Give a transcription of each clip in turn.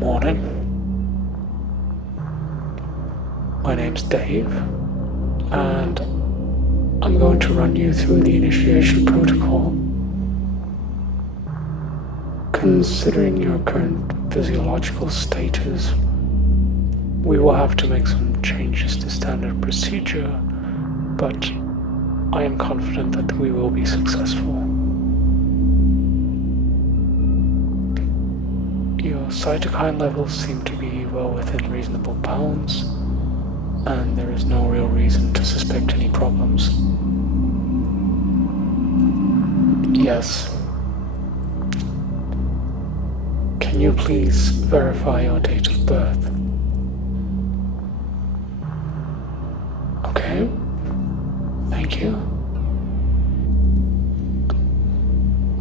morning. My name's Dave, and I'm going to run you through the initiation protocol. Considering your current physiological status, we will have to make some changes to standard procedure, but I am confident that we will be successful. Your cytokine levels seem to be well within reasonable bounds, and there is no real reason to suspect any problems. Yes. Can you please verify your date of birth? Okay. Thank you.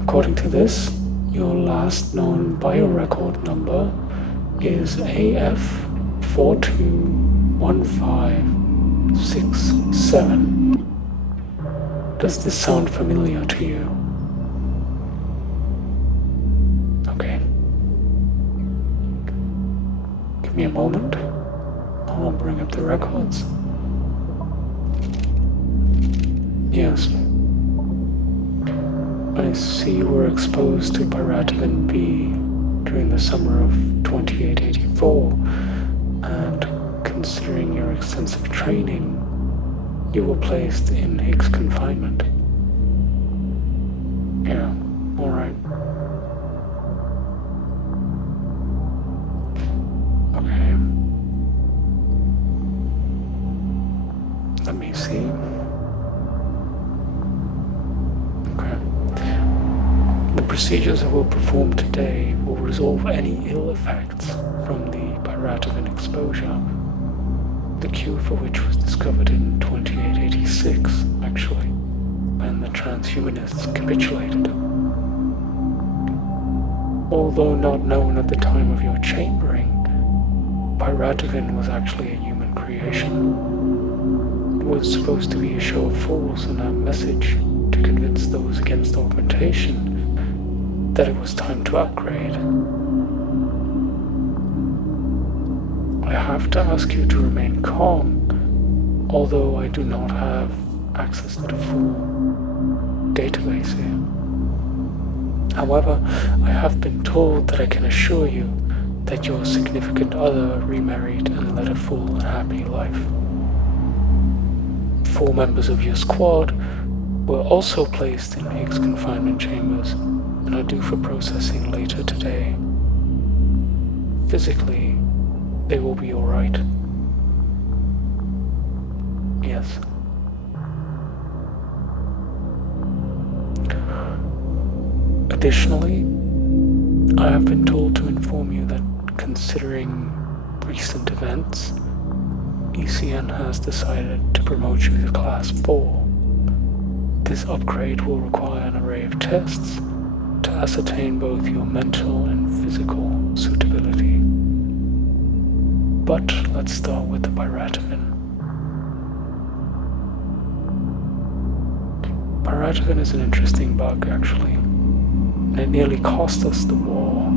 According to this, your last known biorecord number is AF421567. Does this sound familiar to you? Okay. Give me a moment. I'll bring up the records. Yes. I see you were exposed to Pyrativin B during the summer of 2884, and considering your extensive training, you were placed in Higgs confinement. Yeah, alright. Okay. Let me see. The procedures that we'll perform today will resolve any ill effects from the Pyrativin exposure, the cure for which was discovered in 2886, actually, when the transhumanists capitulated. Although not known at the time of your chambering, Pyrativin was actually a human creation. It was supposed to be a show of force and a message to convince those against augmentation that it was time to upgrade. I have to ask you to remain calm, although I do not have access to the full database here. However, I have been told that I can assure you that your significant other remarried and led a full and happy life. 4 members of your squad were also placed in Higgs confinement chambers and are due for processing later today. Physically, they will be alright. Yes. Additionally, I have been told to inform you that considering recent events, ECN has decided to promote you to Class 4. This upgrade will require an array of tests to ascertain both your mental and physical suitability. But let's start with the Pyrativin. Pyrativin is an interesting bug, actually, and it nearly cost us the war.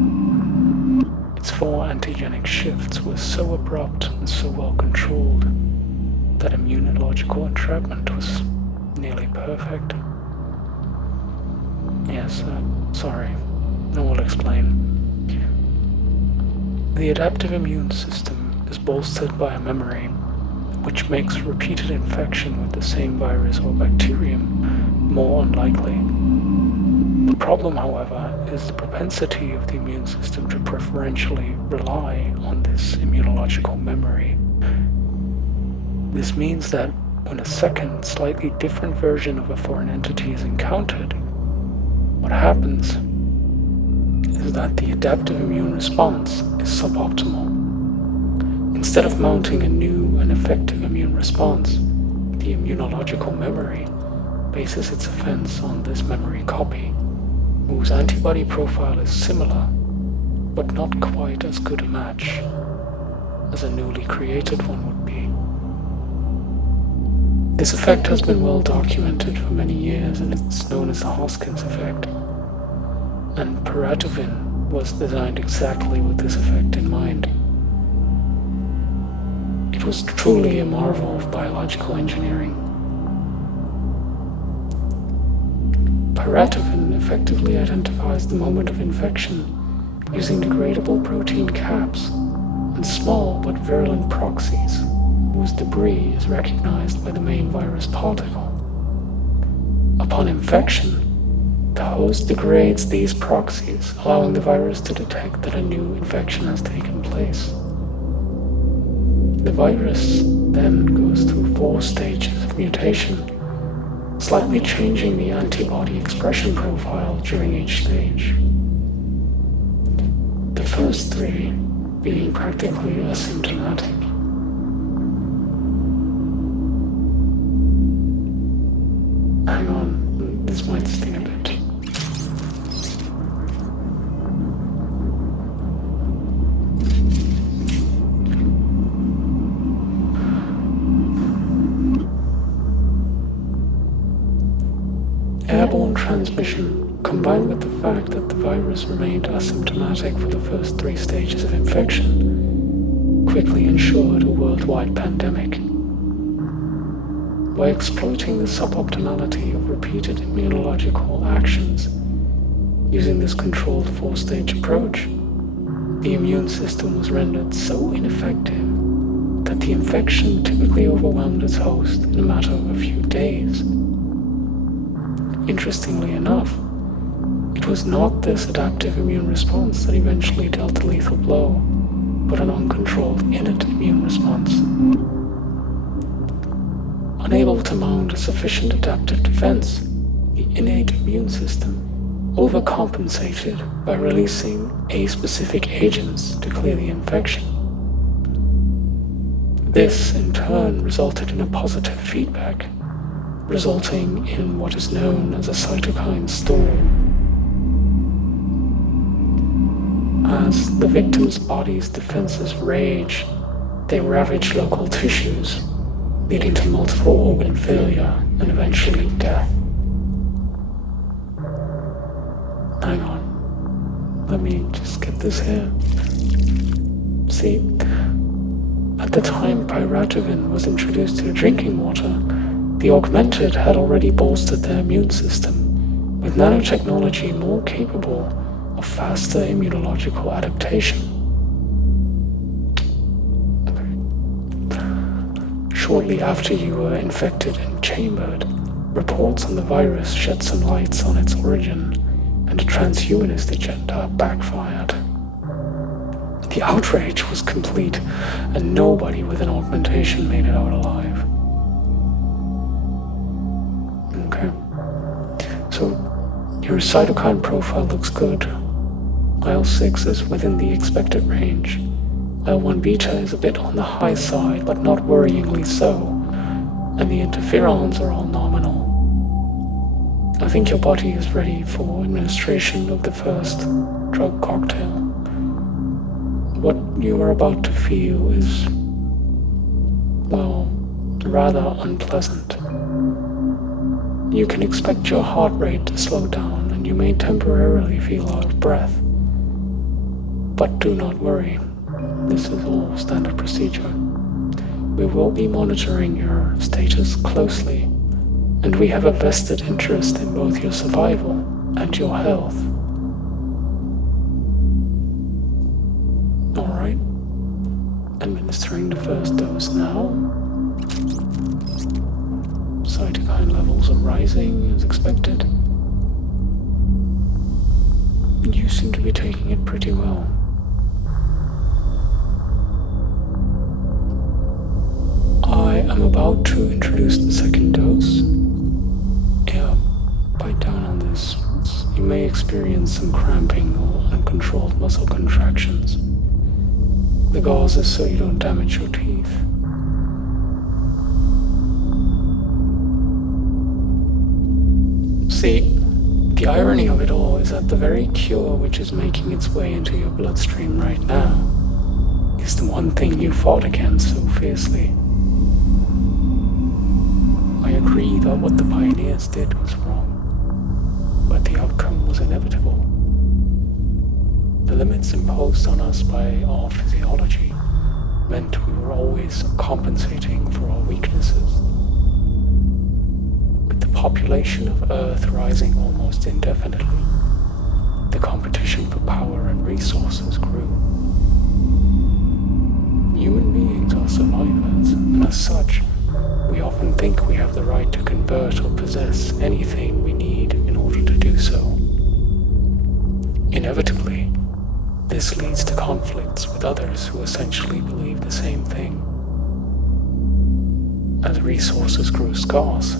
Its 4 antigenic shifts were so abrupt and so well controlled that immunological entrapment was nearly perfect. Yes, sorry, I will explain. The adaptive immune system is bolstered by a memory which makes repeated infection with the same virus or bacterium more unlikely. The problem, however, is the propensity of the immune system to preferentially rely on this immunological memory. This means that when a second, slightly different version of a foreign entity is encountered, what happens is that the adaptive immune response is suboptimal. Instead of mounting a new and effective immune response, the immunological memory bases its offense on this memory copy, whose antibody profile is similar, but not quite as good a match as a newly created one would be. This effect has been well documented for many years, and it's known as the Hoskins effect. And Pyrativin was designed exactly with this effect in mind. It was truly a marvel of biological engineering. Pyratovin effectively identifies the moment of infection using degradable protein caps and small but virulent proxies whose debris is recognized by the main virus particle. Upon infection, the host degrades these proxies, allowing the virus to detect that a new infection has taken place. The virus then goes through 4 stages of mutation, slightly changing the antibody expression profile during each stage. The first 3 being practically asymptomatic. Hang on, this might sting a bit. Airborne transmission, combined with the fact that the virus remained asymptomatic for the first 3 stages of infection, quickly ensured a worldwide pandemic. By exploiting the suboptimality of repeated immunological actions, using this controlled 4-stage approach, the immune system was rendered so ineffective that the infection typically overwhelmed its host in a matter of a few days. Interestingly enough, it was not this adaptive immune response that eventually dealt the lethal blow, but an uncontrolled innate immune response. Unable to mount a sufficient adaptive defense, the innate immune system overcompensated by releasing a-specific agents to clear the infection. This, in turn, resulted in a positive feedback, resulting in what is known as a cytokine storm. As the victim's body's defenses rage, they ravage local tissues, leading to multiple organ failure and eventually death. Hang on, let me just get this here. See, at the time pyratovin was introduced to drinking water, the Augmented had already bolstered their immune system with nanotechnology more capable of faster immunological adaptation. Shortly after you were infected and chambered, reports on the virus shed some lights on its origin, and a transhumanist agenda backfired. The outrage was complete, and nobody with an augmentation made it out alive. Okay, so your cytokine profile looks good. IL-6 is within the expected range. IL-1 beta is a bit on the high side, but not worryingly so, and the interferons are all nominal. I think your body is ready for administration of the first drug cocktail. What you are about to feel is, well, rather unpleasant. You can expect your heart rate to slow down, and you may temporarily feel out of breath. But do not worry. This is all standard procedure. We will be monitoring your status closely, and we have a vested interest in both your survival and your health. Alright, administering the first dose now. Cytokine levels are rising as expected. You seem to be taking it pretty well. I am about to introduce the second dose. Yeah, bite down on this. You may experience some cramping or uncontrolled muscle contractions. The gauze is so you don't damage your teeth. See, the irony of it all is that the very cure which is making its way into your bloodstream right now is the one thing you fought against so fiercely. I agree that what the pioneers did was wrong, but the outcome was inevitable. The limits imposed on us by our physiology meant we were always compensating for our weaknesses. With the population of Earth rising almost indefinitely, the competition for power and resources grew. Human beings are survivors, and as such, we often think we have the right to convert or possess anything we need in order to do so. Inevitably, this leads to conflicts with others who essentially believe the same thing. As resources grew scarce,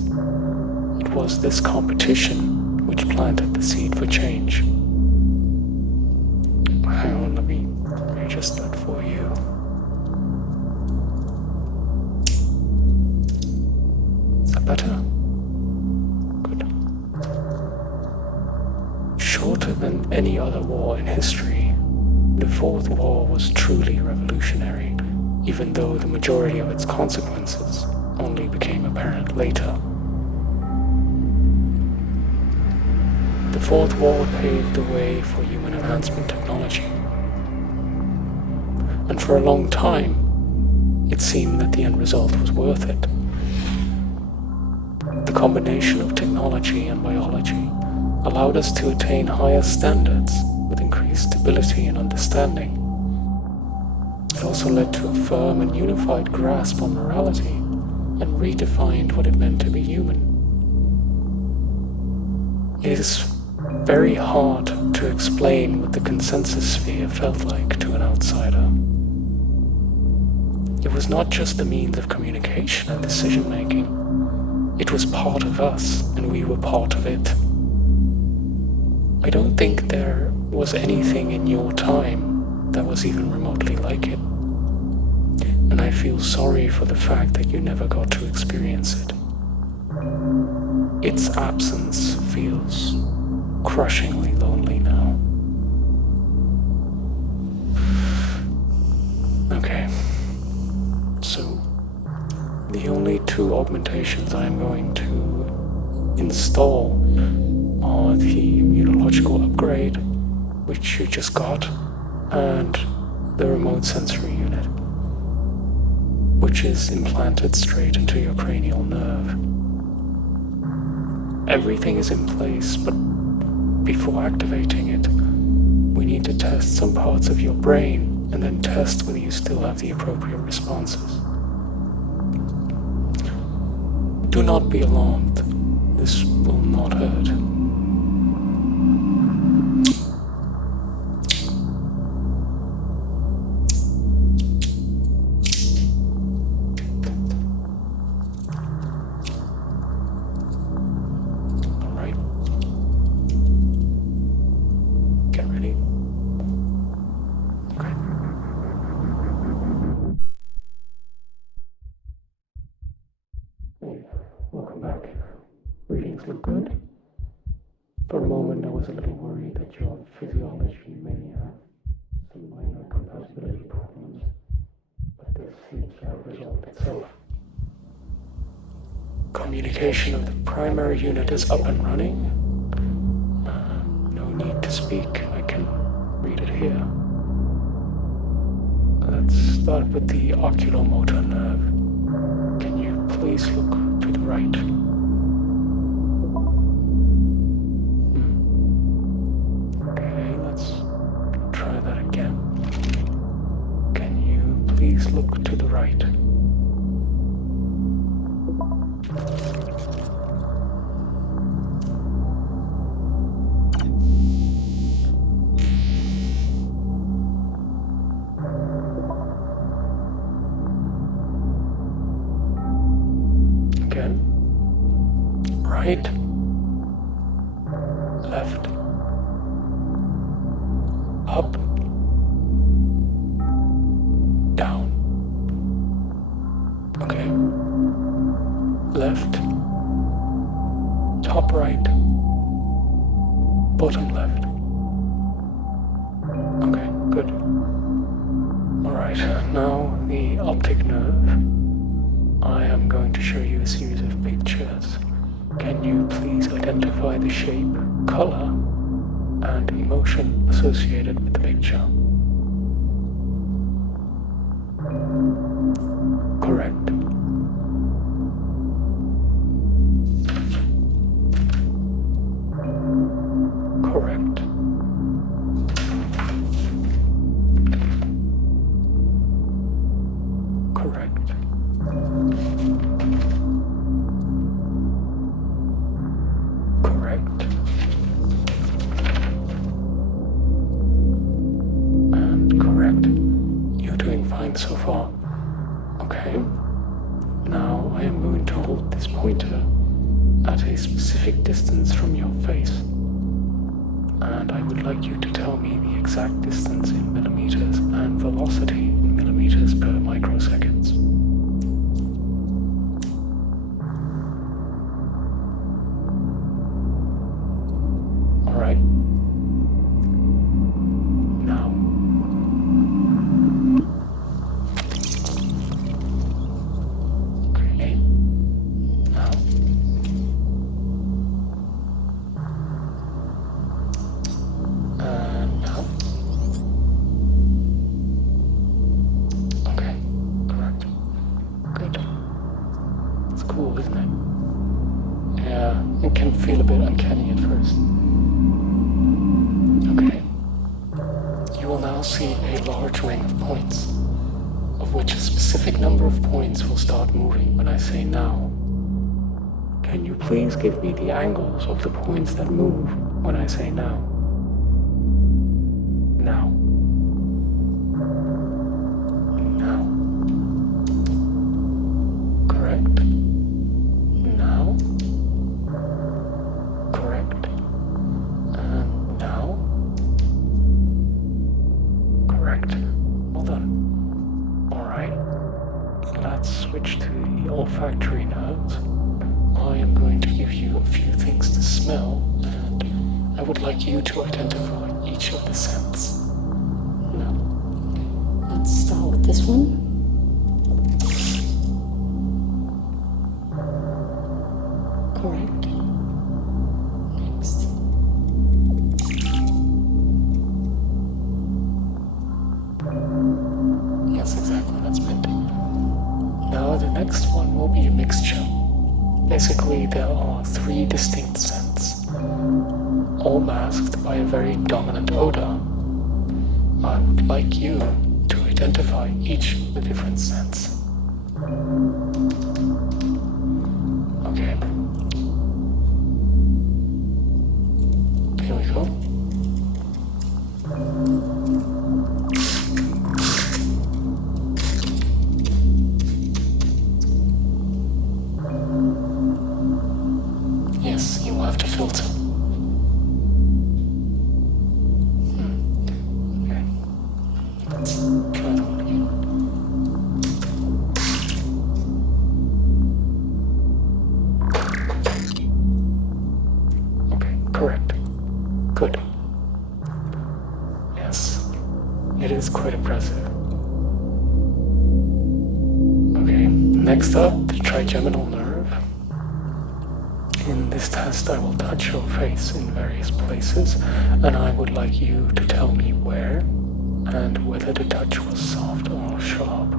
it was this competition which planted the seed for change. Hang on, let me readjust that for you. Is that better? Good. Shorter than any other war in history, the Fourth War was truly revolutionary, even though the majority of its consequences only became apparent later. The Fourth War paved the way for human enhancement technology. And for a long time, it seemed that the end result was worth it. The combination of technology and biology allowed us to attain higher standards with increased stability and understanding. It also led to a firm and unified grasp on morality and redefined what it meant to be human. It is very hard to explain what the consensus sphere felt like to an outsider. It was not just the means of communication and decision making. It was part of us, and we were part of it. I don't think there was anything in your time that was even remotely like it. And I feel sorry for the fact that you never got to experience it. Its absence feels crushingly lonely now. Okay, so the only two augmentations I'm going to install are the immunological upgrade, which you just got, and the remote sensory unit, which is implanted straight into your cranial nerve. Everything is in place, but before activating it, we need to test some parts of your brain and then test whether you still have the appropriate responses. Do not be alarmed. This will not hurt. Welcome back. Readings look good. For a moment I was a little worried that your physiology may have some minor compatibility problems, but this seems to have resolved itself. Communication of the primary unit is up and running. No need to speak, I can read it here. Let's start with the oculomotor nerve. Can you please look to the right? Okay, let's try that again. Can you please look to the right? Again. Right. Left. Up. Down. Okay. Left. Top right. Bottom left. Okay, good. Alright, now the optic nerve. I am going to show you a series of pictures. Can you please identify the shape, color, and emotion associated with the picture. Correct. Correct. Correct. Correct. And correct. You're doing fine so far. Okay. Now I am going to hold this pointer at a specific distance from your face. And I would like you to tell me the exact distance in millimeters and velocity in millimeters per microseconds. Alright. Now. Okay. Now. Now. Okay, correct. Good. It's cool, isn't it? Yeah, it can feel a bit uncanny at first. Okay. You will now see a large ring of points, of which a specific number of points will start moving when I say now. Can you please give me the angles of the points that move when I say now? Now. Now. Correct. Now. Correct. And now. Correct. Well done. Alright. Let's switch to the olfactory nerves. I am going to give you a few things to smell, and I would like you to identify each of the scents. Now, let's start with this one. Correct. Next. Yes, exactly, that's mint. Now the next one will be a mixture. Basically, there are 3 distinct scents, all masked by a very dominant odor. I would like you to identify each of the different scents. Okay. Here we go. Yes, you will have to filter. Okay. Let's try that one again. Okay, correct. Good. Yes, it is quite impressive. Okay, next up, the trigeminal nerve. In this test, I will touch your face in various places, and I would like you to tell me where and whether the touch was soft or sharp.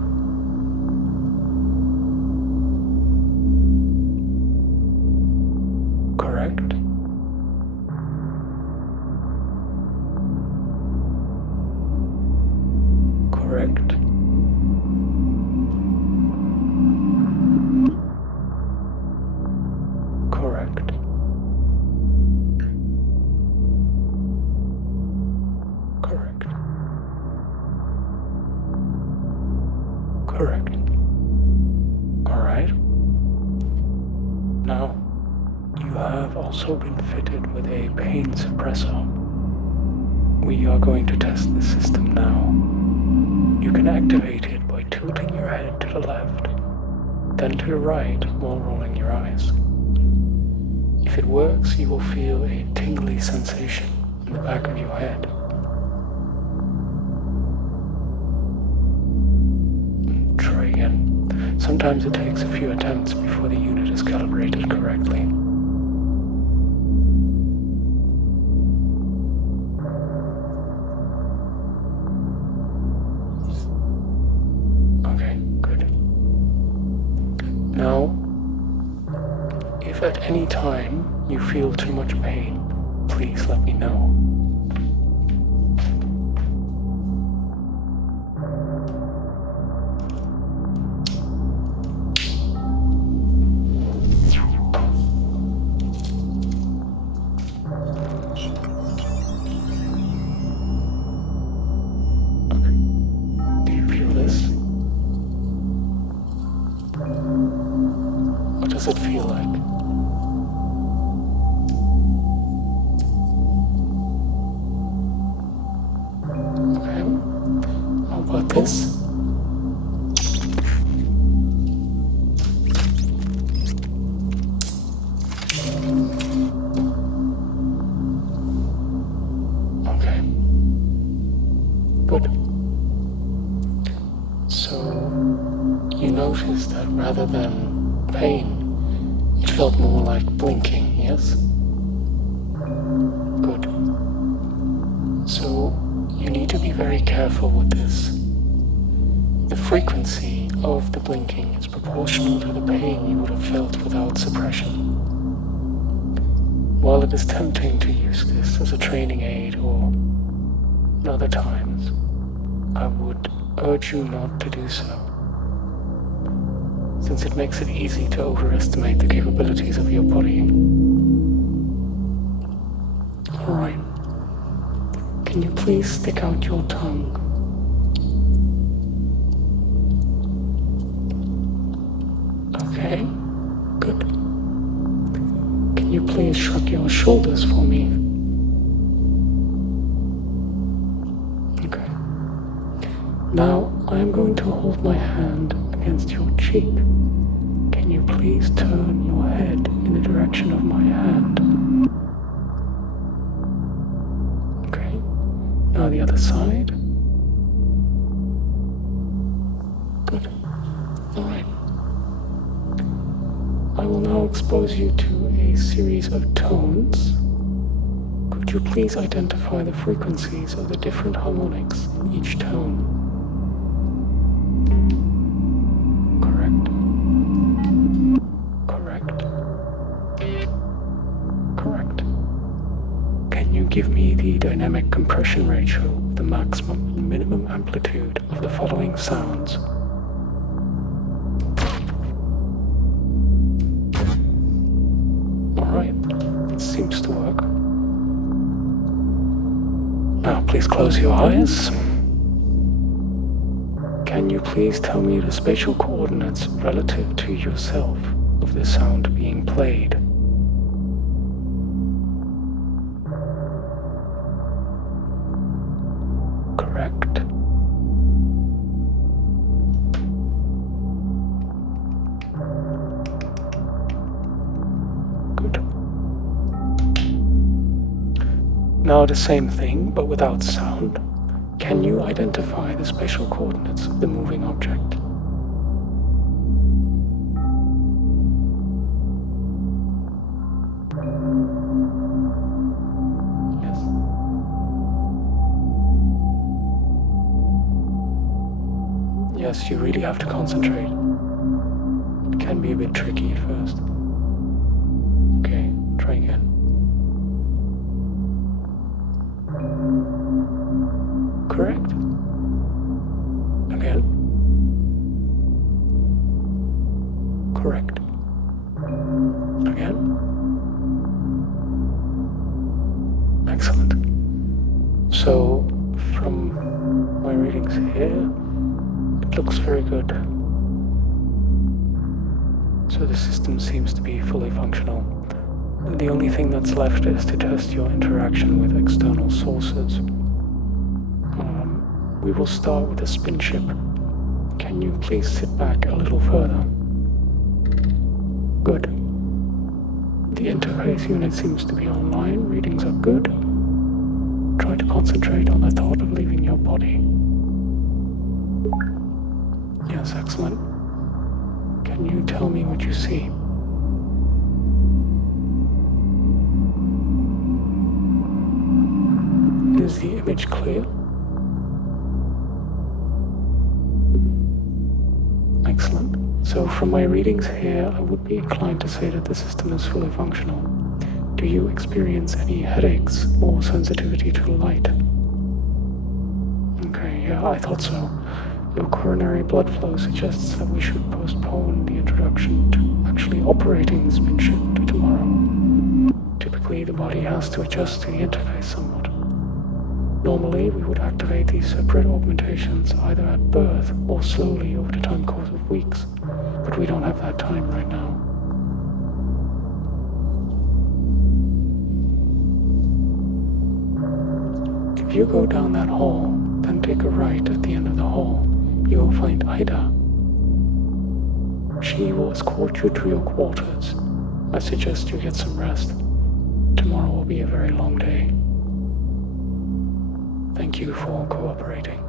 Correct? Correct? Correct. Correct. Correct. Alright. Now, you have also been fitted with a pain suppressor. We are going to test the system now. You can activate it by tilting your head to the left, then to the right while rolling your eyes. If it works, you will feel a tingly sensation in the back of your head. Try again. Sometimes it takes a few attempts before the unit is calibrated correctly. any time you feel too much pain, please let me know. What does it feel like? Okay. How about this? Okay. Good. So you notice that rather than pain, it felt more like blinking, yes? Good. So you need to be very careful with this. The frequency of the blinking is proportional to the pain you would have felt without suppression. While it is tempting to use this as a training aid or in other times, I would urge you not to do so, since it makes it easy to overestimate the capabilities of your body. Alright. Can you please stick out your tongue? Okay, good. Can you please shrug your shoulders for me? Okay. Now I am going to hold my hand against your cheek. Can you please turn your head in the direction of my hand? Okay. Now the other side. Good. Alright. I will now expose you to a series of tones. Could you please identify the frequencies of the different harmonics in each tone? Correct. Can you give me the dynamic compression ratio of the maximum and minimum amplitude of the following sounds? Alright, it seems to work. Now please close your eyes. Can you please tell me the spatial coordinates relative to yourself of the sound being played? Correct. Good. Now the same thing, but without sound. Can you identify the spatial coordinates of the moving object? Yes, you really have to concentrate. It can be a bit tricky at first. Okay, try again. Correct. Again. Correct. Again. Excellent. So, from my readings here, it looks very good. So the system seems to be fully functional. And the only thing that's left is to test your interaction with external sources. We will start with a spin ship. Can you please sit back a little further? Good. The interface unit seems to be online. Readings are good. Try to concentrate on the thought of leaving your body. Yes, excellent. Can you tell me what you see? Is the image clear? Excellent. So from my readings here, I would be inclined to say that the system is fully functional. Do you experience any headaches or sensitivity to light? Okay, yeah, I thought so. Your coronary blood flow suggests that we should postpone the introduction to actually operating the spinship to tomorrow. Typically, the body has to adjust to the interface somewhat. Normally, we would activate these separate augmentations either at birth or slowly over the time course of weeks, but we don't have that time right now. If you go down that hall, then take a right at the end of the hall, you will find Ida. She will escort you to your quarters. I suggest you get some rest. Tomorrow will be a very long day. Thank you for cooperating.